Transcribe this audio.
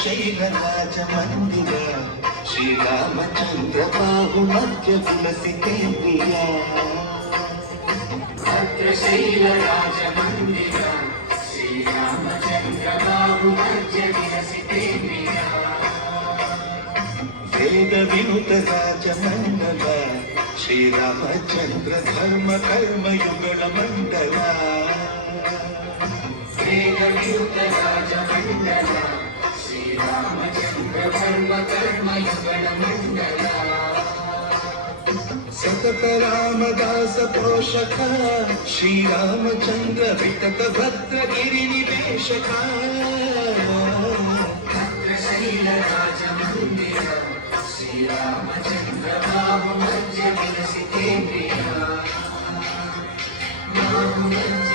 శైలరాజ మందిర శ్రీరామచంద్ర బాహు మధ్య విలసితేంద్రియ భద్రశైలరాజ మందిర శ్రీరామచంద్ర బాహు మధ్య విలసితేంద్రియ వేద వినుత రాజ మండల శ్రీరామచంద్ర ధర్మ కర్మయుగళ మండల వేద వినుత రాజ మండల శ్రీరామచంద్ర ధర్మ కర్మయుగళ మండల సతత రామదాస పోషక శ్రీరామచంద్ర వితత భద్రగిరి నివేశక భద్రశైల రాజ మందిర శ్రీరామచంద్ర బాహు మధ్య విలసితేంద్రియ బాహు మధ్య